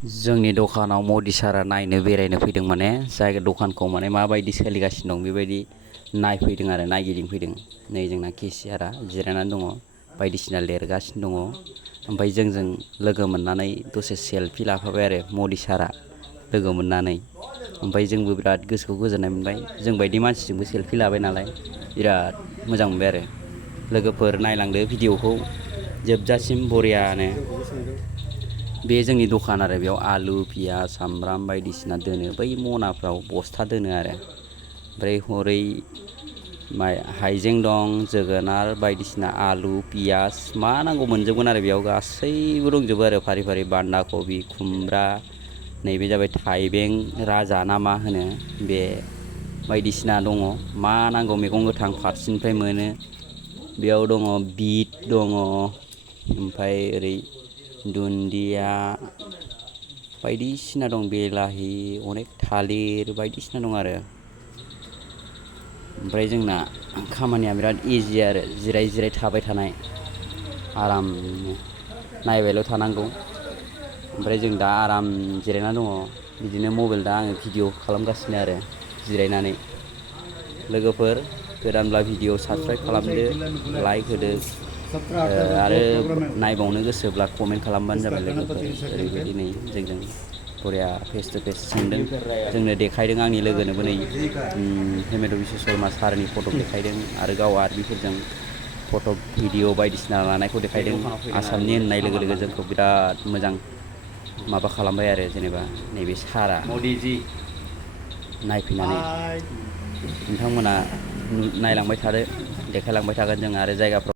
जोंनि दखानाव मदि सारा नायनो बेरायनो फैदों माने जायगा दखानखौ माने माबायदि सोलिगासिनो दं बेबायदि नायफैदों आरो नायगिदिंफैदों। नै जोंना केसियारा जिरायनानै दङ बायदिसिना लिरगासिनो दङ। ओमफ्राय जोंजों लोगो मोननानै दसे सेलफि लाफाबाय आरो मदि सारा लोगो मोननानै। ओमफ्राय जोंबो बिराद गोसोखौ गोजोननाय मोनबाय जोंबायदि मानसिजोंबो सेलफि लाबाय नालाय बिराद मोजां मोनबाय आरो। लोगोफोर नायलांदो भिडिअखौ जोबजासिम बरियानो। बे जोंनि दखान आरो बेयाव आलु पियास सामब्राम बायदिसिना दोनो बै मनाफ्राव बस्था दोनो आरो। ओमफ्राय हरै हाइजें दं जोगोनार बायदिसिना आलु पियास मा नांगौ मोनजोबगोन आरो बेयाव गासैबो दंजोबो आरो फारि फारि बान्दा कबि खुमब्रा नैबे जाबाय थाइबें राजा ना मा होनो बे बायदिसिना दङ मा नांगौ मैगं गोथां फारसेनिफ्राय मोनो। बेयाव दङ बिट दङ ओमफ्राय ओरै दुन्दिया बायदिसिना दं बेलाहि अनेक थालिर बायदिसिना दं आरो। ओमफ्राय जोंना खामानिया बिराद इजि आरो जिराय जिराय थाबाय थानाय आरामनो नायबायल' थानांगौ। ओमफ्राय जों दा आराम जिरायना दङ बिदिनो मबाइल दा आङो भिडिअ खालामगासिनो आरो जिरायनानै। लोगोफोर गोदानब्ला भिडिअ साबसक्राइब खालामदो लाइक होदो आरो नायबावनो गोसोब्ला कमेन्ट खालामबानो जाबाय। लोगोफोर ओरैबायदि नै जोंजों बरिया फेस टु फेस सोंदों जोंनो देखायदों आंनि लोगोनोबो नै हेमेथ' बिश्व शर्मा सारनि फट' देखायदों आरो गाव आर्मिफोरजों फट' भिडिअ बायदिसिना लानायखौ देखायदों। आसामनि होननाय लोगो लोगो जोंखौ बिराद मोजां माबा खालामबाय आरो जेनेबा नैबे सारा नायफैनानै नोंथांमोना नायलांबाय थादो देखायलांबाय थागोन जों आरो जायगाफ्राव